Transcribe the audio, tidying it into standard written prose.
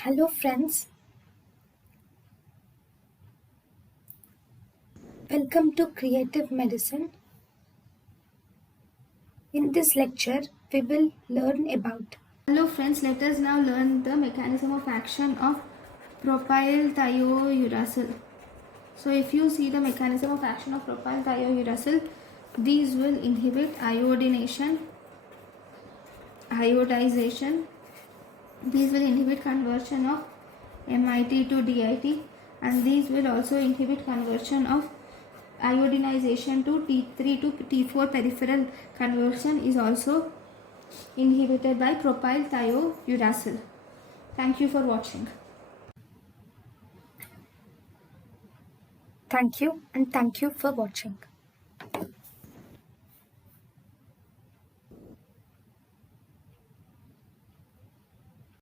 Hello friends, welcome to Creative Medicine. In this lecture, we will learn about. Hello friends, let us now learn the mechanism of action of propylthiouracil. So if you see the mechanism of action of propylthiouracil, these will inhibit iodination, iodization. These will inhibit conversion of MIT to DIT, and these will also inhibit conversion of iodinization to T3 to T4. Peripheral conversion is also inhibited by propylthiouracil. Thank you for watching. Thank you and thank you for watching.